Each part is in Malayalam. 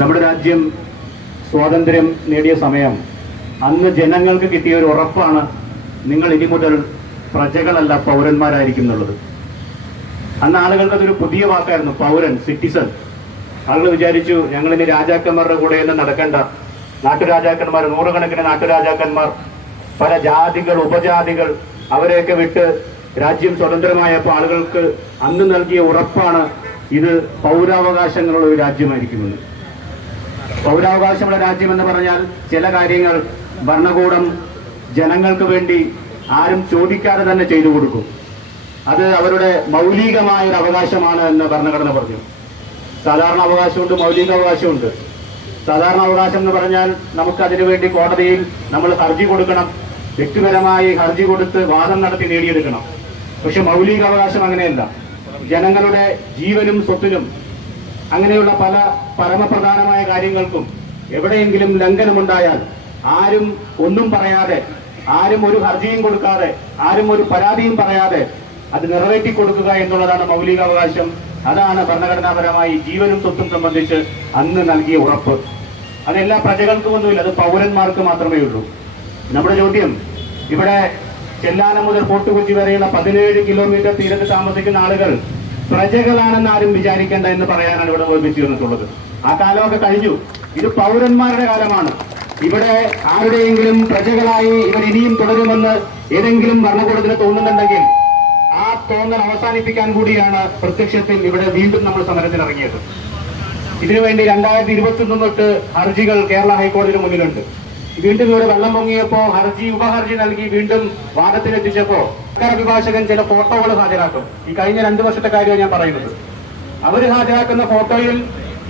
നമ്മുടെ രാജ്യം സ്വാതന്ത്ര്യം നേടിയ സമയം അന്ന് ജനങ്ങൾക്ക് കിട്ടിയ ഒരു ഉറപ്പാണ്, നിങ്ങൾ ഇനി മുതൽ പ്രജകളല്ല പൗരന്മാരായിരിക്കും എന്നുള്ളത്. അന്ന് ആളുകൾക്ക് അതൊരു പുതിയ വാക്കായിരുന്നു, പൗരൻ, സിറ്റിസൺ. ആളുകൾ വിചാരിച്ചു ഞങ്ങളിനി രാജാക്കന്മാരുടെ കൂടെ ഒന്നും നടക്കണ്ട, നാട്ടുരാജാക്കന്മാർ, നൂറുകണക്കിന് നാട്ടുരാജാക്കന്മാർ, പല ജാതികൾ, ഉപജാതികൾ, അവരെയൊക്കെ വിട്ട് രാജ്യം സ്വതന്ത്രമായപ്പോൾ ആളുകൾക്ക് അന്ന് നൽകിയ ഉറപ്പാണ് ഇത് പൗരാവകാശങ്ങളുള്ള ഒരു രാജ്യമായിരിക്കുമെന്ന്. പൗരാവകാശമുള്ള രാജ്യമെന്ന് പറഞ്ഞാൽ ചില കാര്യങ്ങൾ ഭരണകൂടം ജനങ്ങൾക്ക് വേണ്ടി ആരും ചോദിക്കാതെ തന്നെ ചെയ്തു കൊടുക്കും. അത് അവരുടെ മൗലികമായ ഒരു അവകാശമാണ് എന്ന് ഭരണഘടന പറഞ്ഞു. സാധാരണ അവകാശമുണ്ട്, മൗലിക അവകാശമുണ്ട്. സാധാരണ അവകാശം എന്ന് പറഞ്ഞാൽ നമുക്ക് അതിനുവേണ്ടി കോടതിയിൽ നമ്മൾ ഹർജി കൊടുക്കണം, വ്യക്തിപരമായി ഹർജി കൊടുത്ത് വാദം നടത്തി നേടിയെടുക്കണം. പക്ഷെ മൗലിക അവകാശം അങ്ങനെയല്ല. ജനങ്ങളുടെ ജീവനും സ്വത്തിനും അങ്ങനെയുള്ള പല പരമപ്രധാനമായ കാര്യങ്ങൾക്കും എവിടെയെങ്കിലും ലംഘനമുണ്ടായാൽ ആരും ഒന്നും പറയാതെ, ആരും ഒരു ഹർജിയും കൊടുക്കാതെ, ആരും ഒരു പരാതിയും പറയാതെ അത് നിറവേറ്റി കൊടുക്കുക എന്നുള്ളതാണ് മൗലികാവകാശം. അതാണ് ഭരണഘടനാപരമായി ജീവനും സ്വത്തും സംബന്ധിച്ച് അന്ന് നൽകിയ ഉറപ്പ്. അതെല്ലാ പ്രജകൾക്കും ഒന്നുമില്ല, അത് പൗരന്മാർക്ക് മാത്രമേ ഉള്ളൂ. നമ്മുടെ ചോദ്യം, ഇവിടെ ചെല്ലാനം മുതൽ ഫോർട്ട് കൊച്ചി വരെയുള്ള 17 കിലോമീറ്റർ തീരത്ത് താമസിക്കുന്ന ആളുകൾ പ്രജകളാണെന്ന് ആരും വിചാരിക്കേണ്ട എന്ന് പറയാനാണ് ഇവിടെ ഓർമ്മിച്ചു വന്നിട്ടുള്ളത്. ആ കാലമൊക്കെ കഴിഞ്ഞു. ഇത് പൗരന്മാരുടെ കാലമാണ്. ഇവിടെ ആരുടെയെങ്കിലും പ്രജകളായി ഇവർ ഇനിയും തുടരുമെന്ന് ഏതെങ്കിലും ഭരണകൂടത്തിന് തോന്നുന്നുണ്ടെങ്കിൽ ആ തോന്നൽ അവസാനിപ്പിക്കാൻ കൂടിയാണ് പ്രത്യക്ഷത്തിൽ ഇവിടെ വീണ്ടും നമ്മൾ സമരത്തിനിറങ്ങിയത്. ഇതിനുവേണ്ടി 2021 തൊട്ട് ഹർജികൾ കേരള ഹൈക്കോടതിയുടെ മുന്നിലുണ്ട്. വീണ്ടും ഇവിടെ വെള്ളം പൊങ്ങിയപ്പോ ഉപഹർജി നൽകി വീണ്ടും വാദത്തിലെത്തിച്ചപ്പോ സർക്കാർ അഭിഭാഷകൻ ചില ഫോട്ടോകൾ ഹാജരാക്കും. ഈ കഴിഞ്ഞ 2 വർഷത്തെ കാര്യമാണ് ഞാൻ പറയുന്നത്. അവർ ഹാജരാക്കുന്ന ഫോട്ടോയിൽ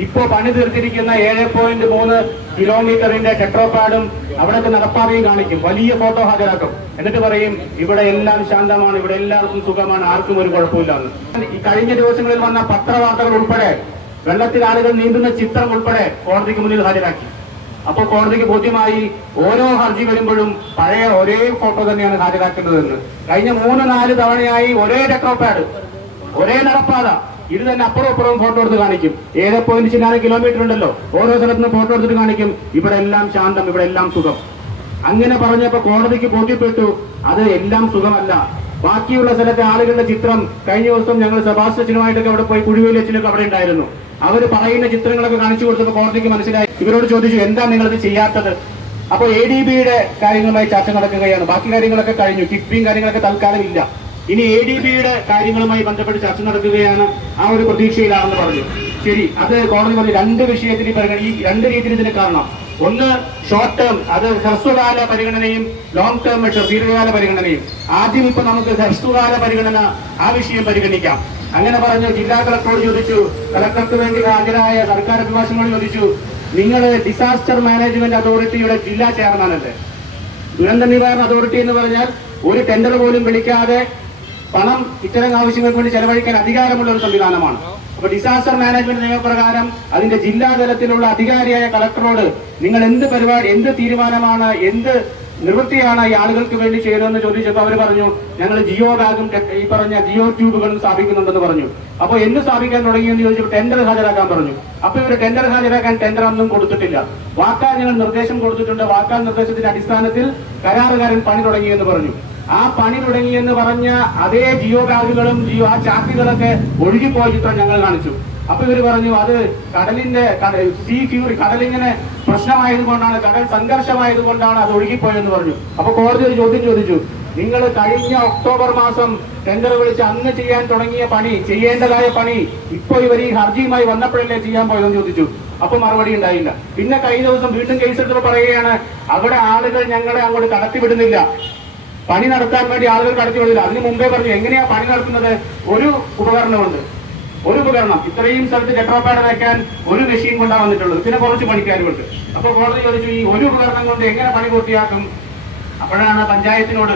ഇപ്പോ പണി തീർത്തിരിക്കുന്ന 7.3 കിലോമീറ്ററിന്റെ ടെട്രോപാഡും അവിടേക്ക് നടപ്പാതയും കാണിക്കും. വലിയ ഫോട്ടോ ഹാജരാക്കും. എന്നിട്ട് പറയും ഇവിടെ എല്ലാം ശാന്തമാണ്, ഇവിടെ എല്ലാവർക്കും സുഖമാണ്, ആർക്കും ഒരു കുഴപ്പമില്ലാന്ന്. ഈ കഴിഞ്ഞ ദിവസങ്ങളിൽ വന്ന പത്രവാർത്തകൾ ഉൾപ്പെടെ, വെള്ളത്തിൽ ആളുകൾ നീന്തുന്ന ചിത്രം ഉൾപ്പെടെ കോടതിക്ക് മുന്നിൽ ഹാജരാക്കി. അപ്പോൾ കോടതിക്ക് ബോധ്യമായി ഓരോ ഹർജി വരുമ്പോഴും പഴയ ഒരേ ഫോട്ടോ തന്നെയാണ് ഹാജരാക്കേണ്ടതെന്ന്. കഴിഞ്ഞ 3-4 തവണയായി ഒരേ ടെട്രോപാഡ്, ഒരേ നടപ്പാത, ഇത് തന്നെ അപ്പുറവും അപ്പുറവും ഫോട്ടോ എടുത്ത് കാണിക്കും. 7.4 കിലോമീറ്റർ ഉണ്ടല്ലോ, ഓരോ സ്ഥലത്തുനിന്ന് ഫോട്ടോ എടുത്തിട്ട് കാണിക്കും ഇവിടെ എല്ലാം ശാന്തം, ഇവിടെ എല്ലാം സുഖം. അങ്ങനെ പറഞ്ഞപ്പോ കോടതിക്ക് ബോധ്യപ്പെട്ടു അത് എല്ലാം സുഖമല്ല. ബാക്കിയുള്ള സ്ഥലത്തെ ആളുകളുടെ ചിത്രം കഴിഞ്ഞ ദിവസം ഞങ്ങൾ സെബാസ്റ്റ്യനുമായിട്ടൊക്കെ അവിടെ പോയി, കുഴുവേലി അച്ഛനൊക്കെ അവിടെ ഉണ്ടായിരുന്നു. അവർ പറയുന്ന ചിത്രങ്ങളൊക്കെ കാണിച്ചു കൊടുത്തപ്പോൾ കോടതിക്ക് മനസ്സിലായി. ഇവരോട് ചോദിച്ചു എന്താ നിങ്ങളിത് ചെയ്യാത്തത്? അപ്പോൾ ADBയുടെ കാര്യങ്ങളുമായി ചർച്ച നടക്കുകയാണ്. ബാക്കി കാര്യങ്ങളൊക്കെ കഴിഞ്ഞു, കിഫ്ബിയും കാര്യങ്ങളൊക്കെ തൽക്കാലം ഇല്ല. ഇനി ADBയുടെ കാര്യങ്ങളുമായി ബന്ധപ്പെട്ട് ചർച്ച നടക്കുകയാണ്. ആ ഒരു പ്രതീക്ഷയിലാണെന്ന് പറഞ്ഞു. ശരി, അത് കോടതി പറഞ്ഞു 2 വിഷയത്തിൽ ഈ 2 രീതിയിൽ ഇതിന് കാണണം. ഒന്ന് ഷോർട്ട് ടേം, അത് ഹ്രസ്വകാല പരിഗണനയും ലോങ് ടേം മെഷർ, ദീർഘകാല പരിഗണനയും. ആദ്യം ഇപ്പൊ നമുക്ക് ഹ്രസ്വകാല പരിഗണന, ആ വിഷയം പരിഗണിക്കാം. അങ്ങനെ പറഞ്ഞു. ജില്ലാ കളക്ടറോട് ചോദിച്ചു, കളക്ടർക്ക് വേണ്ടി ഹാജരായ സർക്കാർ അഭിഭാഷകനോട് ചോദിച്ചു, നിങ്ങൾ ഡിസാസ്റ്റർ മാനേജ്മെന്റ് അതോറിറ്റിയുടെ ജില്ലാ ചെയർമാനല്ലേ? ദുരന്ത നിവാരണ അതോറിറ്റി എന്ന് പറഞ്ഞാൽ ഒരു ടെൻഡർ പോലും വിളിക്കാതെ പണം ഇത്തരം ആവശ്യങ്ങൾക്ക് വേണ്ടി ചെലവഴിക്കാൻ അധികാരമുള്ള ഒരു സംവിധാനമാണ്. അപ്പൊ ഡിസാസ്റ്റർ മാനേജ്മെന്റ് നിയമപ്രകാരം അതിന്റെ ജില്ലാ തലത്തിലുള്ള അധികാരിയായ കളക്ടറോട് നിങ്ങൾ എന്ത് പരിപാടി, എന്ത് തീരുമാനമാണ്, എന്ത് നിവൃത്തിയാണ് ഈ ആളുകൾക്ക് വേണ്ടി ചെയ്യുന്നതെന്ന് ചോദിച്ചപ്പോൾ അവർ പറഞ്ഞു ഞങ്ങൾ ജിയോ ബാഗും ഈ പറഞ്ഞ ജിയോ ട്യൂബുകളും സ്ഥാപിക്കുന്നുണ്ടെന്ന് പറഞ്ഞു. അപ്പോൾ എന്ത് സ്ഥാപിക്കാൻ തുടങ്ങിയെന്ന് ചോദിച്ചപ്പോൾ ടെൻഡർ ഹാജരാക്കാൻ പറഞ്ഞു. അപ്പൊ ഇവർ ടെൻഡർ ഹാജരാക്കാൻ ടെൻഡർ ഒന്നും കൊടുത്തിട്ടില്ല. വാക്കാൽ ഞങ്ങൾ നിർദ്ദേശം കൊടുത്തിട്ടുണ്ട്. വാക്കാൽ നിർദ്ദേശത്തിന്റെ അടിസ്ഥാനത്തിൽ കരാറുകാരൻ പണി തുടങ്ങിയെന്ന് പറഞ്ഞു. ആ പണി തുടങ്ങിയെന്ന് പറഞ്ഞ അതേ ജിയോ ബാഗുകളും ആ ചാക്കുകളൊക്കെ ഒഴുകിപ്പോയ ചിത്രം ഞങ്ങൾ കാണിച്ചു. അപ്പൊ ഇവർ പറഞ്ഞു അത് കടലിന്റെ കടലിങ്ങനെ പ്രശ്നമായതുകൊണ്ടാണ്, കടൽ സംഘർഷമായതുകൊണ്ടാണ് അത് ഒഴുകിപ്പോയെന്ന് പറഞ്ഞു. അപ്പൊ കോടതി ഒരു ചോദ്യം ചോദിച്ചു, നിങ്ങൾ കഴിഞ്ഞ ഒക്ടോബർ മാസം ടെൻഡർ വിളിച്ച് അന്ന് ചെയ്യാൻ തുടങ്ങിയ പണി, ചെയ്യേണ്ടതായ പണി ഇപ്പൊ ഇവർ ഈ ഹർജിയുമായി വന്നപ്പോഴല്ലേ ചെയ്യാൻ പോയതെന്ന് ചോദിച്ചു. അപ്പൊ മറുപടി ഉണ്ടായില്ല. പിന്നെ കഴിഞ്ഞ ദിവസം വീണ്ടും കേസെടുത്തപ്പോൾ പറയുകയാണ് അവിടെ ആളുകൾ ഞങ്ങളെ അങ്ങോട്ട് കടത്തിവിടുന്നില്ല, പണി നടത്താൻ വേണ്ടി ആളുകൾ കടത്തിവിടില്ല. അതിന് മുമ്പേ പറഞ്ഞു എങ്ങനെയാ പണി നടത്തുന്നത്? ഒരു ഉപകരണമുണ്ട്, ഒരു ഉപകരണം ഇത്രയും സ്ഥലത്ത് ടെട്രോപാഡ് വയ്ക്കാൻ ഒരു മെഷീൻ കൊണ്ടാണ് വന്നിട്ടുള്ളത്, പിന്നെ കുറച്ച് പണിക്കാരുമുണ്ട്. അപ്പൊ കോടതി ചോദിച്ചു ഈ ഒരു ഉപകരണം കൊണ്ട് എങ്ങനെ പണി പൂർത്തിയാക്കും? അപ്പോഴാണ് പഞ്ചായത്തിനോട്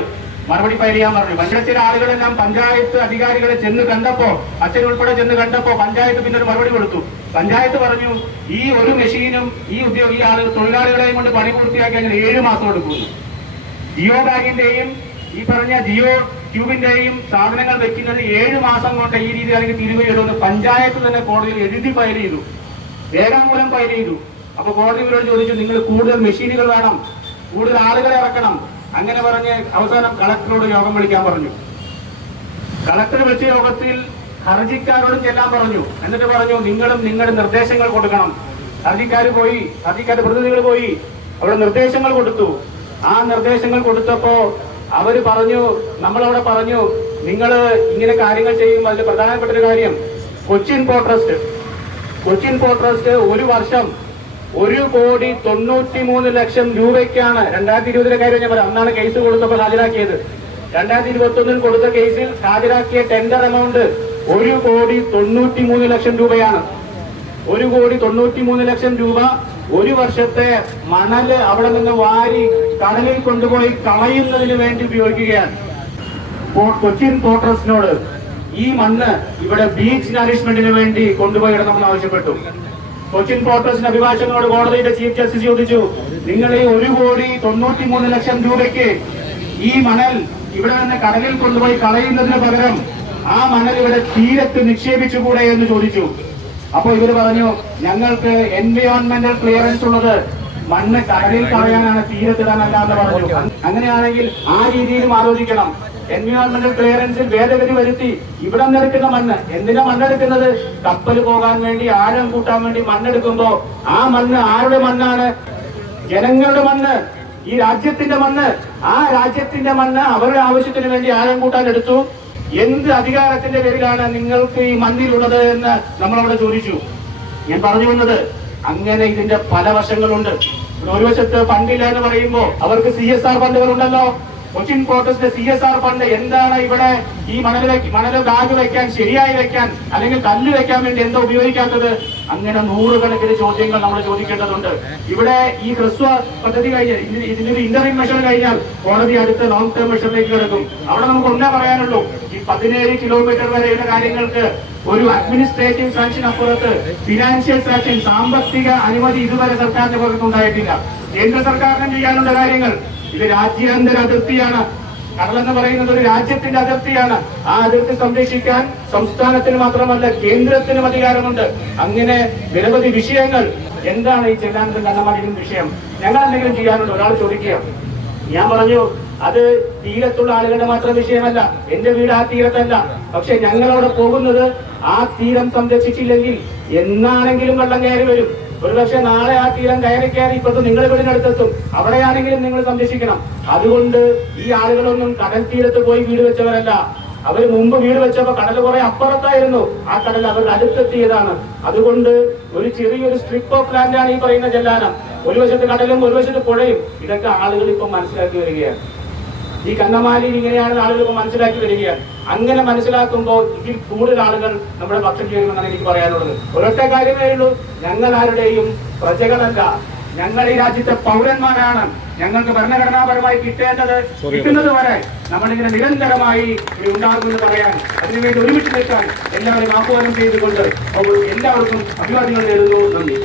മറുപടി പറയാൻ പറഞ്ഞു. പഞ്ചായത്തിലെ ആളുകളെല്ലാം പഞ്ചായത്ത് അധികാരികളെ ചെന്ന് കണ്ടപ്പോ, അച്ഛൻ ഉൾപ്പെടെ ചെന്ന് കണ്ടപ്പോ പഞ്ചായത്ത് പിന്നെ ഒരു മറുപടി കൊടുത്തു. പഞ്ചായത്ത് പറഞ്ഞു ഈ ഒരു മെഷീനും ഈ ആളുകൾ തൊഴിലാളികളെയും കൊണ്ട് പണി പൂർത്തിയാക്കി 7 മാസം എടുക്കുന്നു. ജിയോ ബാഗിന്റെയും ഈ പറഞ്ഞ ജിയോ ട്യൂബിന്റെയും സാധനങ്ങൾ വെക്കുന്നത് 7 മാസം കൊണ്ട് ഈ രീതി അല്ലെങ്കിൽ തിരുവയിടുമെന്ന് പഞ്ചായത്ത് തന്നെ കോടതിയിൽ എഴുതി ഫയൽ ചെയ്തു. രേഖാമൂലം ഫയൽ ചെയ്തു. അപ്പൊ കോടതി ഇവരോട് ചോദിച്ചു, നിങ്ങൾ കൂടുതൽ മെഷീനുകൾ വേണം, കൂടുതൽ ആളുകളെ ഇറക്കണം. അങ്ങനെ പറഞ്ഞ് അവസാനം കളക്ടറോട് യോഗം വിളിക്കാൻ പറഞ്ഞു. കളക്ടർ വിളിച്ച യോഗത്തിൽ ഹർജിക്കാരോടും ചെല്ലാൻ പറഞ്ഞു. എന്നിട്ട് പറഞ്ഞു, നിങ്ങളും നിങ്ങളുടെ നിർദ്ദേശങ്ങൾ കൊടുക്കണം. ഹർജിക്കാരുടെ പ്രതിനിധികൾ പോയി അവിടെ നിർദ്ദേശങ്ങൾ കൊടുത്തു. ആ നിർദ്ദേശങ്ങൾ കൊടുത്തപ്പോ അവര് പറഞ്ഞു, നമ്മളവിടെ പറഞ്ഞു, നിങ്ങൾ ഇങ്ങനെ കാര്യങ്ങൾ ചെയ്യുമ്പോൾ അതിൽ പ്രധാനപ്പെട്ട ഒരു കാര്യം, കൊച്ചിൻ പോർട്ട് ട്രസ്റ്റ് ഒരു വർഷം 1,93,00,000 രൂപയ്ക്കാണ് 2020 കാര്യം ഞാൻ പറയാം. അന്നാണ് കേസ് കൊടുത്തപ്പോൾ ഹാജരാക്കിയത്. 2021 കൊടുത്ത കേസിൽ ഹാജരാക്കിയ ടെൻഡർ എമൗണ്ട് 1,93,00,000 രൂപയാണ്. 1,93,00,000 രൂപ ഒരു വർഷത്തെ മണല് അവിടെ നിന്ന് വാരി കടലിൽ കൊണ്ടുപോയി കളയുന്നതിന് വേണ്ടി ഉപയോഗിക്കുകയാണ്. കൊച്ചിൻ പോർട്ട് ട്രസ്റ്റിനോട് ഈ മണ്ണ് ഇവിടെ ബീച്ച് നറിഷ്മെന്റിന് വേണ്ടി കൊണ്ടുപോയി ഇടണമെന്ന് ആവശ്യപ്പെട്ടു. കൊച്ചിൻ പോർട്ട് ട്രസ്റ്റിന്റെ അഭിഭാഷകനോട് കോടതിയുടെ ചീഫ് ജസ്റ്റിസ് ചോദിച്ചു, നിങ്ങൾ ഈ 1,93,00,000 രൂപയ്ക്ക് ഈ മണൽ ഇവിടെ നിന്ന് കടലിൽ കൊണ്ടുപോയി കളയുന്നതിന് പകരം ആ മണൽ ഇവിടെ തീരത്ത് നിക്ഷേപിച്ചുകൂടെ എന്ന് ചോദിച്ചു. അപ്പൊ ഇവര് പറഞ്ഞു, ഞങ്ങൾക്ക് എൻവയോൺമെന്റൽ ക്ലിയറൻസ് ഉള്ളത് മണ്ണ് കടലിൽ കളയാനാണ്, തീരത്തിടാനല്ല എന്ന് പറഞ്ഞു. അങ്ങനെയാണെങ്കിൽ ആ രീതിയിലും ആലോചിക്കണം. എൻവയോൺമെന്റൽ ക്ലിയറൻസിൽ ഭേദഗതി വരുത്തി ഇവിടെ നിന്നെടുക്കുന്ന മണ്ണ്, എന്തിനാ മണ്ണെടുക്കുന്നത്? കപ്പൽ പോകാൻ വേണ്ടി, ആഴം കൂട്ടാൻ വേണ്ടി മണ്ണെടുക്കുമ്പോ ആ മണ്ണ് ആരുടെ മണ്ണാണ്? ജനങ്ങളുടെ മണ്ണ്, ഈ രാജ്യത്തിന്റെ മണ്ണ്. ആ രാജ്യത്തിന്റെ മണ്ണ് അവരുടെ ആവശ്യത്തിന് വേണ്ടി ആഴം കൂട്ടാൻ എടുത്തു. എന്ത് അധികാരത്തിന്റെ പേരിലാണ് നിങ്ങൾക്ക് ഈ മണ്ണിലുള്ളത് എന്ന് നമ്മളവിടെ ചോദിച്ചു. ഞാൻ പറഞ്ഞു വന്നത്, അങ്ങനെ ഇതിന്റെ പല വശങ്ങളുണ്ട്. ഒരു വശത്ത് ഫണ്ടില്ല എന്ന് പറയുമ്പോ അവർക്ക് CSR ഫണ്ടുകൾ ഉണ്ടല്ലോ. കൊച്ചിൻ പോർട്ടിന്റെ CSR ഫണ്ട് എന്താണ് ഇവിടെ ഈ മണല് ബാഗ് വെക്കാൻ, ശരിയായി വെക്കാൻ, അല്ലെങ്കിൽ കല്ല് വെക്കാൻ വേണ്ടി എന്താ ഉപയോഗിക്കാത്തത്? അങ്ങനെ നൂറുകണക്കിന് ചോദ്യങ്ങൾ നമ്മൾ ചോദിക്കേണ്ടതുണ്ട്. ഇവിടെ ഈ ഹ്രസ്വ പദ്ധതി കഴിഞ്ഞാൽ, ഇതിന്റെ ഇന്റർവ്യൂ മെഷർ കഴിഞ്ഞാൽ കോടതി അടുത്ത ലോങ് ടേം മെഷറിലേക്ക് കിടക്കും. അവിടെ നമുക്ക് ഒന്നേ പറയാനുള്ളൂ, ഈ 17 കിലോമീറ്റർ വരെയുള്ള കാര്യങ്ങൾക്ക് ഒരു അഡ്മിനിസ്ട്രേറ്റീവ് സാങ്ഷൻ അപ്പുറത്ത് ഫിനാൻഷ്യൽ സാങ്ഷൻ, സാമ്പത്തിക അനുമതി ഇതുവരെ സർക്കാരിന്റെ പുറത്ത് ഉണ്ടായിട്ടില്ല. കേന്ദ്ര സർക്കാരിനും ചെയ്യാനുള്ള കാര്യങ്ങൾ. ഇത് രാജ്യാന്തര അതിർത്തിയാണ്. കടലെന്ന് പറയുന്നത് ഒരു രാജ്യത്തിന്റെ അതിർത്തിയാണ്. ആ അതിർത്തി സംരക്ഷിക്കാൻ സംസ്ഥാനത്തിന് മാത്രമല്ല കേന്ദ്രത്തിനും അധികാരമുണ്ട്. അങ്ങനെ നിരവധി വിഷയങ്ങൾ. എന്താണ് ഈ ചെല്ലാനത്തും കണ്ണമാടിയും വിഷയം? ഞങ്ങൾ എന്തെങ്കിലും ചെയ്യാനുണ്ട്? ഒരാൾ ചോദിക്കുക. ഞാൻ പറഞ്ഞു, അത് തീരത്തുള്ള ആളുകളുടെ മാത്രം വിഷയമല്ല. എന്റെ വീട് ആ തീരത്തല്ല. പക്ഷെ ഞങ്ങളവിടെ പോകുന്നത് ആ തീരം സംരക്ഷിച്ചില്ലെങ്കിൽ എന്നാണെങ്കിലും വെള്ളം കയറി വരും. ഒരുപക്ഷെ നാളെ ആ തീരം കയറി ഇപ്പോഴത്തെ നിങ്ങളുടെ വീടിനടുത്തെത്തും. അവിടെയാണെങ്കിലും നിങ്ങൾ സംരക്ഷിക്കണം. അതുകൊണ്ട് ഈ ആളുകളൊന്നും കടൽ തീരത്ത് പോയി വീട് വെച്ചവരല്ല. അവര് മുമ്പ് വീട് വെച്ചപ്പോ കടൽ കുറെ അപ്പുറത്തായിരുന്നു. ആ കടൽ അവരുടെ അടുത്തെത്തിയതാണ്. അതുകൊണ്ട് ഒരു ചെറിയൊരു സ്ട്രിപ്പ് ഓഫ് ലാൻഡ് ആണ് ഈ പറയുന്ന ചെല്ലാനം. ഒരു വശത്ത് കടലും ഒരു വശത്ത് പുഴയും. ഇതൊക്കെ ആളുകൾ ഇപ്പൊ മനസ്സിലാക്കി വരികയാണ്. ഈ കണ്ണമാലിയിൽ ഇങ്ങനെയാണ് ആളുകൾ ഇപ്പൊ മനസ്സിലാക്കി വരികയാണ്. അങ്ങനെ മനസ്സിലാക്കുമ്പോൾ ഇതിൽ കൂടുതൽ ആളുകൾ നമ്മുടെ പക്ഷം ചേരുമെന്നാണ് എനിക്ക് പറയാനുള്ളത്. ഒരൊറ്റ കാര്യമേ ഉള്ളൂ, ഞങ്ങൾ ആരുടെയും പ്രജകളല്ല. ഞങ്ങൾ ഈ രാജ്യത്തെ പൗരന്മാരാണ്. ഞങ്ങൾക്ക് ഭരണഘടനാപരമായി കിട്ടുന്നത് വരെ നമ്മളിങ്ങനെ നിരന്തരമായി ഉണ്ടാകുമെന്ന് പറയാൻ, അതിനുവേണ്ടി ഒരുമിച്ച് നിൽക്കാൻ എല്ലാവരും ആഹ്വാനം ചെയ്തുകൊണ്ട് എല്ലാവർക്കും അഭിവാദ്യങ്ങൾ നേരുന്നു. നന്ദി.